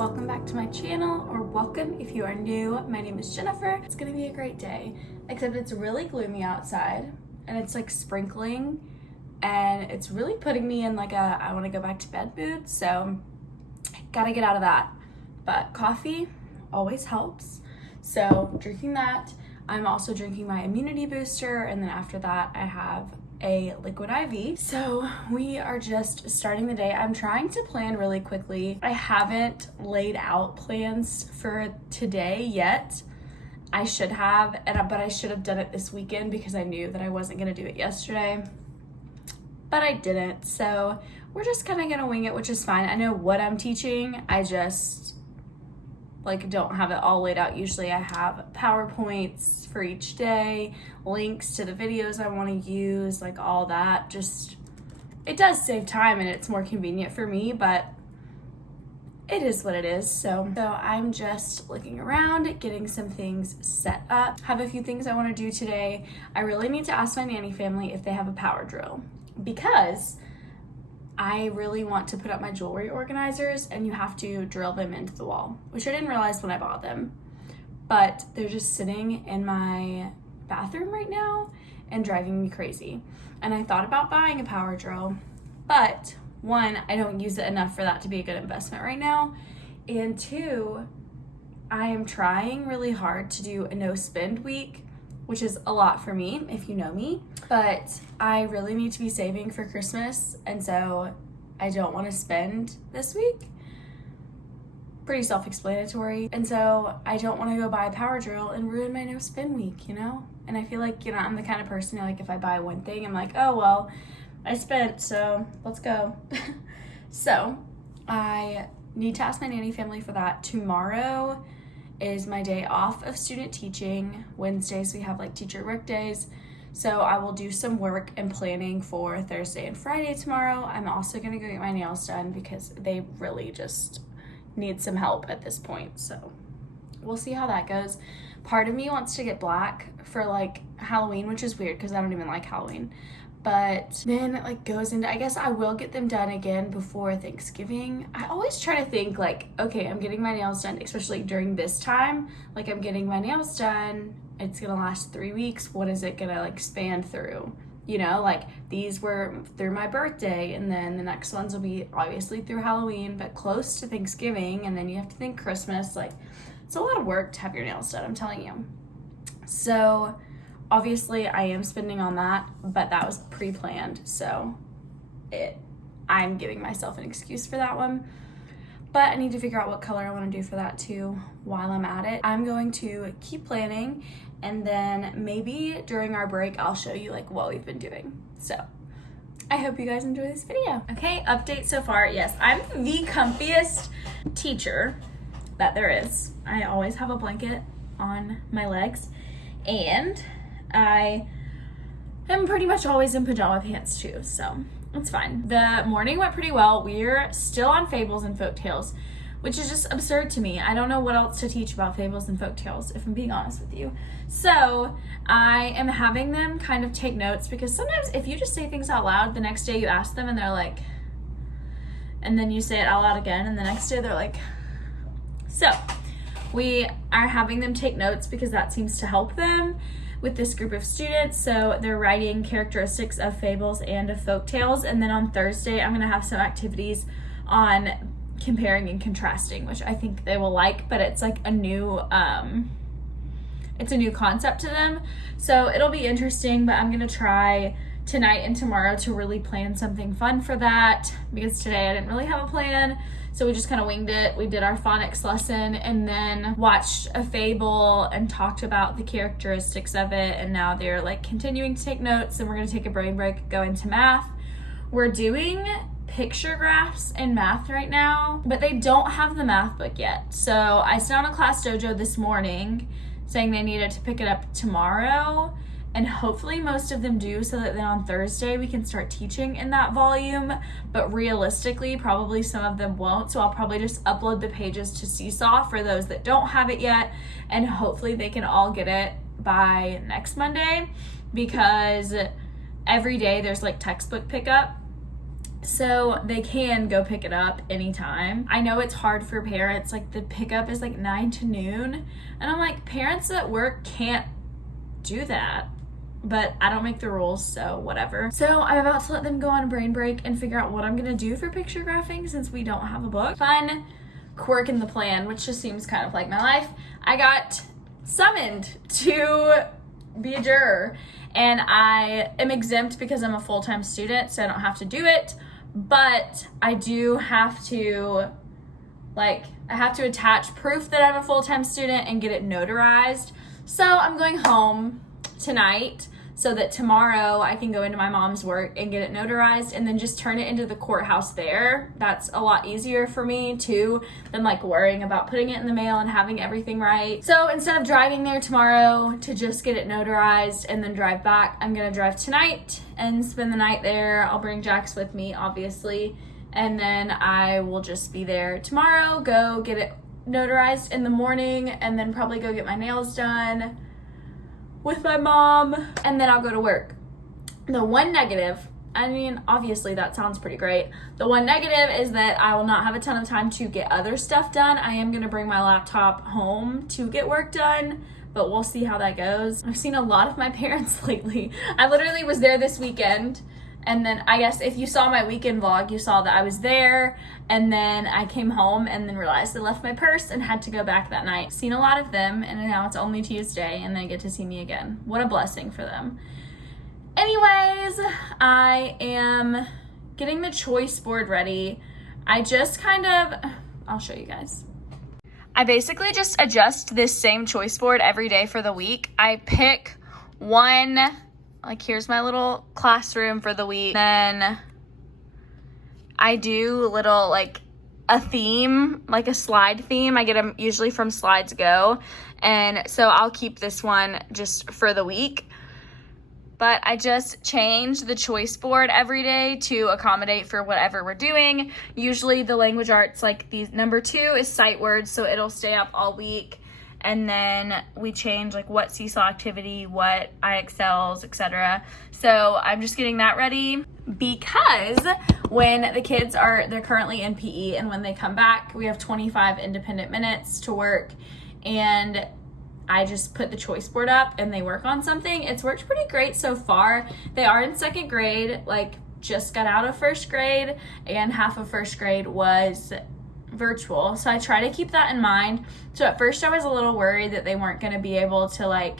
welcome back to my channel, or welcome if you are new. My name is Jennifer. It's gonna be a great day, except it's really gloomy outside and it's like sprinkling and it's really putting me in like a I want to go back to bed mood, so gotta get out of that. But coffee always helps, so drinking that. I'm also drinking my immunity booster, and then after that I have a liquid IV. So we are just starting the day. I'm trying to plan really quickly. I haven't laid out plans for today yet. I should have, but I should have done it this weekend because I knew that I wasn't gonna do it yesterday, but I didn't. So we're just kind of gonna wing it, which is fine. I know what I'm teaching. I just don't have it all laid out. Usually I have PowerPoints for each day, links to the videos I want to use, like all that. Just, it does save time and it's more convenient for me, but it is what it is. So I'm just looking around, getting some things set up. Have a few things I want to do today. I really need to ask my nanny family if they have a power drill, because I really want to put up my jewelry organizers, and you have to drill them into the wall, which I didn't realize when I bought them, but they're just sitting in my bathroom right now and driving me crazy. And I thought about buying a power drill, but one, I don't use it enough for that to be a good investment right now, and two, I am trying really hard to do a no spend week, which is a lot for me if you know me, but I really need to be saving for Christmas, and so I don't want to spend this week. Pretty self-explanatory. And so I don't want to go buy a power drill and ruin my no spend week, you know? And I feel like, I'm the kind of person who, if I buy one thing, I'm like, oh, well, I spent, so let's go. So I need to ask my nanny family for that. Tomorrow is my day off of student teaching. Wednesdays we have teacher work days. So I will do some work and planning for Thursday and Friday tomorrow. I'm also gonna go get my nails done because they really just need some help at this point. So we'll see how that goes. Part of me wants to get black for Halloween, which is weird because I don't even like Halloween. But then it goes into, I guess I will get them done again before Thanksgiving. I always try to think okay, I'm getting my nails done, especially during this time. I'm getting my nails done, it's gonna last 3 weeks. What is it gonna span through? These were through my birthday, and then the next ones will be obviously through Halloween, but close to Thanksgiving, and then you have to think Christmas. It's a lot of work to have your nails done, I'm telling you. So obviously I am spending on that, but that was pre-planned, so I'm giving myself an excuse for that one. But I need to figure out what color I want to do for that too while I'm at it. I'm going to keep planning, and then maybe during our break I'll show you what we've been doing. So I hope you guys enjoy this video. Okay, update so far. Yes, I'm the comfiest teacher that there is. I always have a blanket on my legs, and I am pretty much always in pajama pants too, so it's fine. The morning went pretty well. We're still on fables and folktales, which is just absurd to me. I don't know what else to teach about fables and folktales, if I'm being honest with you. So I am having them kind of take notes, because sometimes if you just say things out loud, the next day you ask them and they're like, and then you say it out loud again, and the next day they're like. So we are having them take notes because that seems to help them with this group of students. So they're writing characteristics of fables and of folktales, and then on Thursday I'm gonna have some activities on comparing and contrasting, which I think they will like, but it's a new concept to them, so it'll be interesting. But I'm gonna try tonight and tomorrow to really plan something fun for that, because today I didn't really have a plan. So we just kind of winged it. We did our phonics lesson and then watched a fable and talked about the characteristics of it. And now they're continuing to take notes, and we're going to take a brain break, go into math. We're doing picture graphs in math right now, but they don't have the math book yet. So I sent out a class dojo this morning saying they needed to pick it up tomorrow. And hopefully most of them do, so that then on Thursday we can start teaching in that volume. But realistically, probably some of them won't. So I'll probably just upload the pages to Seesaw for those that don't have it yet. And hopefully they can all get it by next Monday, because every day there's textbook pickup. so they can go pick it up anytime. I know it's hard for parents, like the pickup is like 9 to noon, and I'm like, parents at work can't do that, but I don't make the rules, so whatever. So I'm about to let them go on a brain break and figure out what I'm gonna do for picture graphing since we don't have a book. Fun quirk in the plan, which just seems kind of like my life. I got summoned to be a juror, and I am exempt because I'm a full-time student, so I don't have to do it, but I do have to, I have to attach proof that I'm a full-time student and get it notarized. So I'm going home tonight so that tomorrow I can go into my mom's work and get it notarized and then just turn it into the courthouse there. That's a lot easier for me too than worrying about putting it in the mail and having everything right. So instead of driving there tomorrow to just get it notarized and then drive back, I'm gonna drive tonight and spend the night there. I'll bring Jax with me, obviously, and then I will just be there tomorrow, go get it notarized in the morning, and then probably go get my nails done with my mom, and then I'll go to work. The one negative, I mean, obviously that sounds pretty great. The one negative is that I will not have a ton of time to get other stuff done. I am gonna bring my laptop home to get work done, but we'll see how that goes. I've seen a lot of my parents lately. I literally was there this weekend, and then I guess if you saw my weekend vlog, you saw that I was there, and then I came home and then realized I left my purse and had to go back that night. Seen a lot of them, and now it's only Tuesday and they get to see me again. What a blessing for them. Anyways, I am getting the choice board ready. I'll show you guys. I basically just adjust this same choice board every day for the week. I pick one, here's my little classroom for the week. Then I do little, a theme, a slide theme. I get them usually from Slides Go. And so I'll keep this one just for the week. But I just change the choice board every day to accommodate for whatever we're doing. Usually the language arts, these, number 2 is sight words, so it'll stay up all week. And then we change what seesaw activity, what IXLs, etc. So I'm just getting that ready because when the kids they're currently in PE, and when they come back, we have 25 independent minutes to work, and I just put the choice board up and they work on something. It's worked pretty great so far. They are in 2nd grade, just got out of 1st grade, and half of 1st grade was virtual, so I try to keep that in mind. So at first I was a little worried that they weren't going to be able to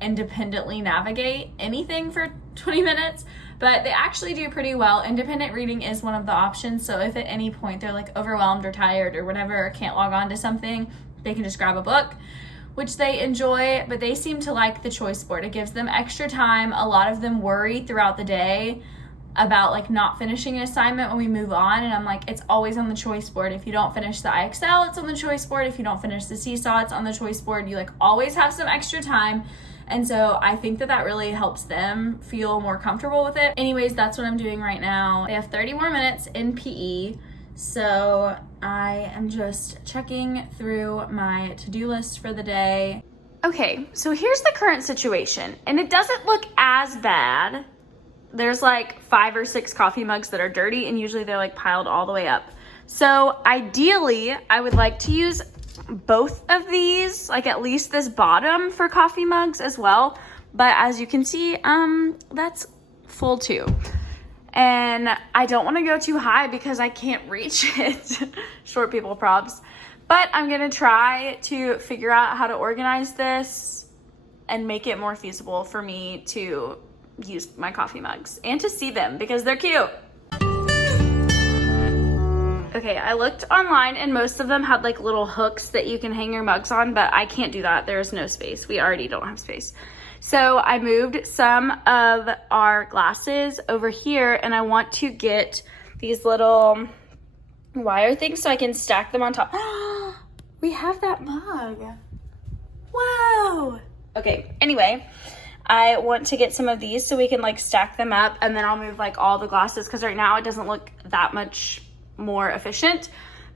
independently navigate anything for 20 minutes, but they actually do pretty well. Independent reading is one of the options, so if at any point they're overwhelmed or tired or whatever, or can't log on to something, they can just grab a book, which they enjoy. But they seem to like the choice board. It gives them extra time. A lot of them worry throughout the day about not finishing an assignment when we move on, and I'm it's always on the choice board. If you don't finish the IXL, it's on the choice board. If you don't finish the seesaw, it's on the choice board. You always have some extra time, and so I think that really helps them feel more comfortable with it. Anyways, that's what I'm doing right now. They have 30 more minutes in PE, so I am just checking through my to-do list for the day. Okay, so here's the current situation, and it doesn't look as bad. There's 5 or 6 coffee mugs that are dirty, and usually they're piled all the way up. So ideally, I would like to use both of these, at least this bottom for coffee mugs as well. But as you can see, that's full too. And I don't want to go too high because I can't reach it. Short people props. But I'm gonna try to figure out how to organize this and make it more feasible for me to use my coffee mugs and to see them because they're cute. Okay, I looked online and most of them had little hooks that you can hang your mugs on, but I can't do that. There's no space. We already don't have space. So I moved some of our glasses over here, and I want to get these little wire things so I can stack them on top. We have that mug. Whoa. Okay, anyway, I want to get some of these so we can stack them up, and then I'll move all the glasses because right now it doesn't look that much more efficient.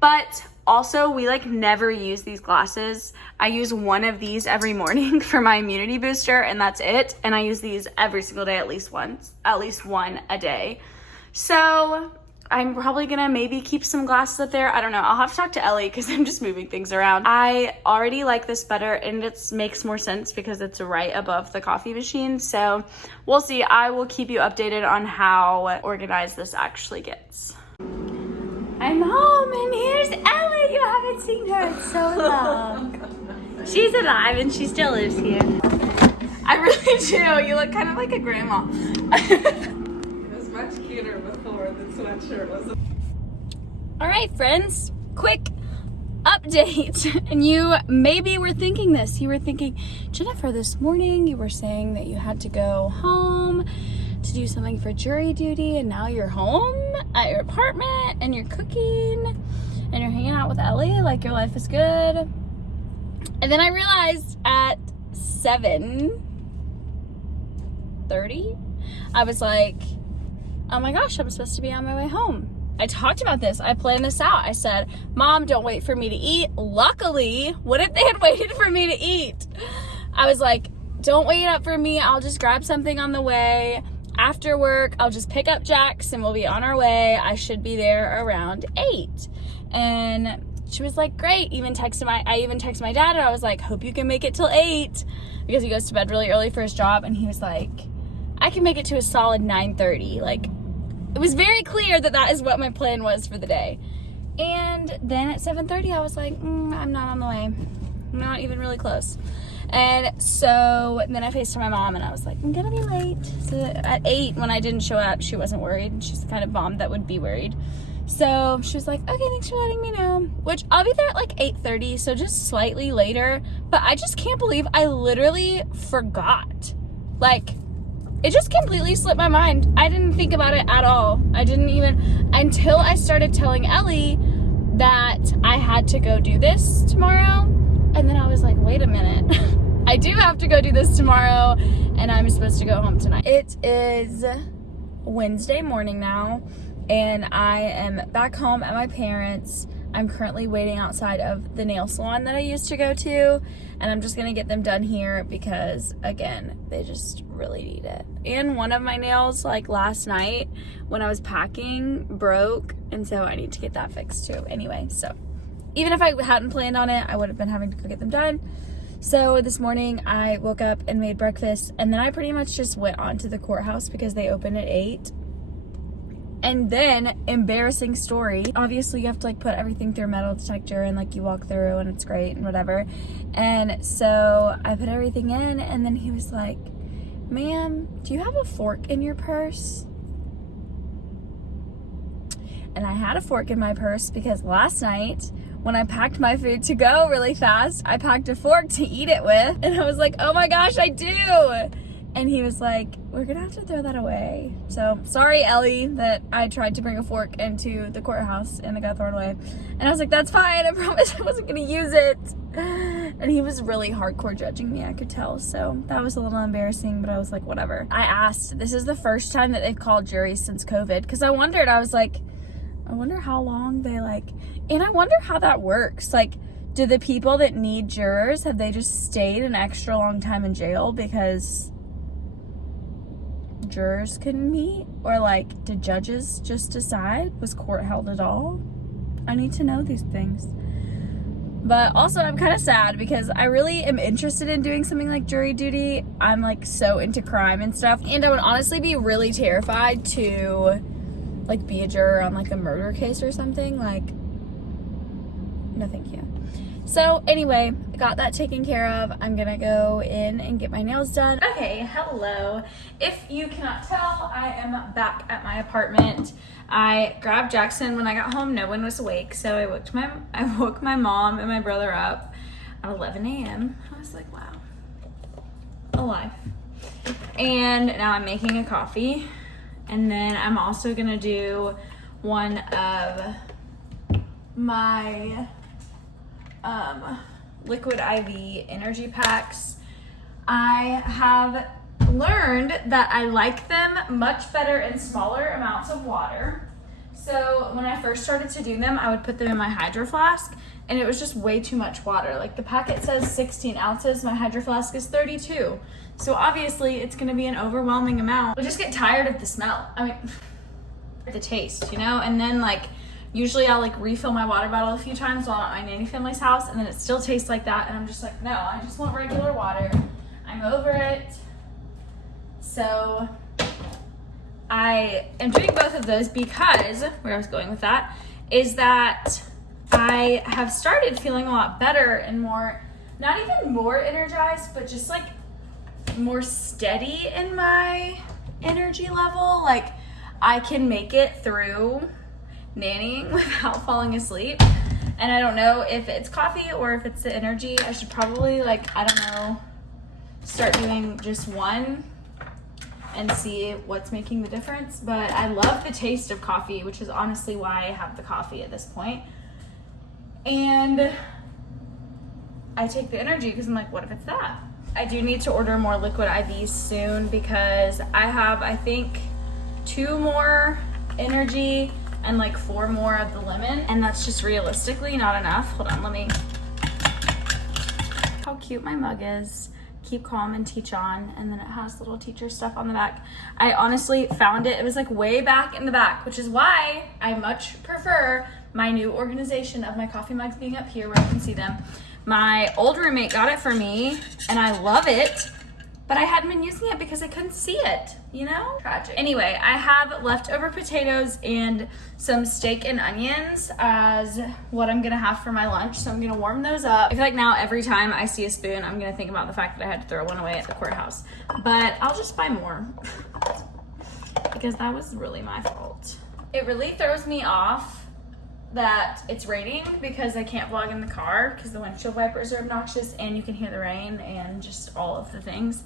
But also we never use these glasses. I use one of these every morning for my immunity booster, and that's it. And I use these every single day, at least one a day. So I'm probably gonna maybe keep some glasses up there. I don't know. I'll have to talk to Ellie because I'm just moving things around. I already like this better, and it makes more sense because it's right above the coffee machine. So we'll see. I will keep you updated on how organized this actually gets. I'm home, and here's Ellie. You haven't seen her in so long. She's alive, and she still lives here. I really do. You look kind of like a grandma. Much cuter before the sweatshirt was. All right, friends, quick update. And you maybe were thinking this. You were thinking, Jennifer, this morning you were saying that you had to go home to do something for jury duty, and now you're home at your apartment and you're cooking and you're hanging out with Ellie, like your life is good. And then I realized at 7:30, I was like, oh my gosh, I'm supposed to be on my way home. I talked about this. I planned this out. I said, Mom, don't wait for me to eat. Luckily, what if they had waited for me to eat? I was like, don't wait up for me. I'll just grab something on the way. After work, I'll just pick up Jax and we'll be on our way. I should be there around 8. And she was like, great. I even texted my dad, and I was like, hope you can make it till 8, because he goes to bed really early for his job. And he was like, I can make it to a solid 9:30. Like, it was very clear that that is what my plan was for the day. And then at 7:30, I was like, I'm not on the way. I'm not even really close. And so then I FaceTimed my mom, and I was like, I'm gonna be late. So at 8, when I didn't show up, she wasn't worried. She's the kind of mom that would be worried. So she was like, okay, thanks for letting me know. Which I'll be there at like 8:30, so just slightly later. But I just can't believe I literally forgot. Like, it just completely slipped my mind. I didn't think about it at all. I didn't even, until I started telling Ellie that I had to go do this tomorrow. And then I was like, wait a minute. I do have to go do this tomorrow, and I'm supposed to go home tonight. It is Wednesday morning now, and I am back home at my parents'. I'm currently waiting outside of the nail salon that I used to go to, and I'm just gonna get them done here because, again, they just really need it. And one of my nails, like last night when I was packing, broke, and so I need to get that fixed too. Anyway, so even if I hadn't planned on it, I would have been having to go get them done. So this morning I woke up and made breakfast, and then I pretty much just went on to the courthouse because they open at 8. And then, embarrassing story, obviously you have to like put everything through a metal detector, and like you walk through and it's great and whatever. And so I put everything in, and then he was like, ma'am, do you have a fork in your purse? And I had a fork in my purse because last night when I packed my food to go really fast, I packed a fork to eat it with. And I was like, oh my gosh, I do. And he was like, we're gonna have to throw that away. So sorry, Ellie, that I tried to bring a fork into the courthouse and it got thrown away. And I was like, that's fine, I promise I wasn't gonna use it. And he was really hardcore judging me, I could tell. So that was a little embarrassing, but I was like, whatever. I asked, this is the first time that they've called juries since COVID, because I wondered, I was like, I wonder how long they and I wonder how that works. Like, do the people that need jurors, have they just stayed an extra long time in jail because jurors couldn't meet? Or like, did judges just decide? Was court held at all? I need to know these things. But also I'm kind of sad because I really am interested in doing something like jury duty. I'm like so into crime and stuff, and I would honestly be really terrified to like be a juror on like a murder case or something. Like, no thank you. So anyway, I got that taken care of. I'm gonna go in and get my nails done. Okay, hello. If you cannot tell, I am back at my apartment. I grabbed Jackson when I got home. No one was awake, so I woke my mom and my brother up at 11 a.m. I was like, wow, alive. And now I'm making a coffee. And then I'm also gonna do one of my liquid IV energy packs. I have learned that I like them much better in smaller amounts of water. So when I first started to do them, I would put them in my hydro flask, and it was just way too much water. Like, the packet says 16 ounces, my hydro flask is 32. So obviously it's gonna be an overwhelming amount. I just get tired of the smell. I mean, the taste, you know? And then like, usually I'll like refill my water bottle a few times while I'm at my nanny family's house, and then it still tastes like that. And I'm just like, no, I just want regular water. I'm over it. So I am doing both of those because, where I was going with that, is that I have started feeling a lot better and more, not even more energized, but just like more steady in my energy level. Like I can make it through nannying without falling asleep. And I don't know if it's coffee or if it's the energy. I should probably like, I don't know, start doing just one and see what's making the difference. But I love the taste of coffee, which is honestly why I have the coffee at this point. And I take the energy because I'm like, what if it's that? I do need to order more liquid IVs soon because I have, I think, 2 more energy and like 4 more of the lemon, and that's just realistically not enough. Hold on, let me. How cute my mug is. Keep calm and teach on, and then it has little teacher stuff on the back. I honestly found it was like way back in the back, which is why I much prefer my new organization of my coffee mugs being up here where I can see them. My old roommate got it for me and I love it, but I hadn't been using it because I couldn't see it, you know? Tragic. Anyway, I have leftover potatoes and some steak and onions as what I'm gonna have for my lunch, so I'm gonna warm those up. I feel like now every time I see a spoon, I'm gonna think about the fact that I had to throw one away at the courthouse, but I'll just buy more because that was really my fault. It really throws me off that it's raining because I can't vlog in the car because the windshield wipers are obnoxious and you can hear the rain and just all of the things.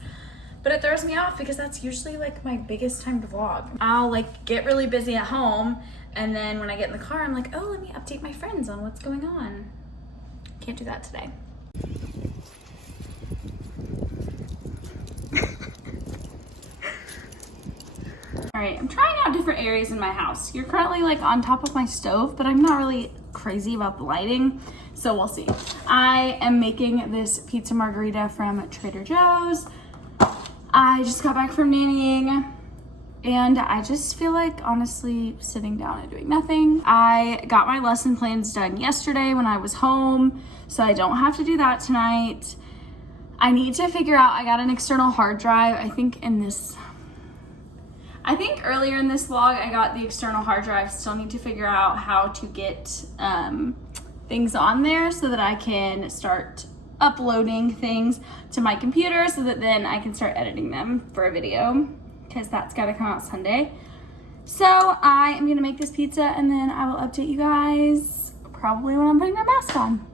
But it throws me off because that's usually like my biggest time to vlog. I'll like get really busy at home, and then when I get in the car, I'm like, oh, let me update my friends on what's going on. Can't do that today. All right, I'm trying out different areas in my house. You're currently like on top of my stove, but I'm not really crazy about the lighting, so we'll see. I am making this pizza margarita from Trader Joe's. I just got back from nannying and I just feel like honestly sitting down and doing nothing. I got my lesson plans done yesterday when I was home, so I don't have to do that tonight. I need to figure out, I got an external hard drive. I think earlier in this vlog, I got the external hard drive. Still need to figure out how to get things on there so that I can start uploading things to my computer so that then I can start editing them for a video because that's got to come out Sunday. So I am going to make this pizza and then I will update you guys probably when I'm putting my mask on.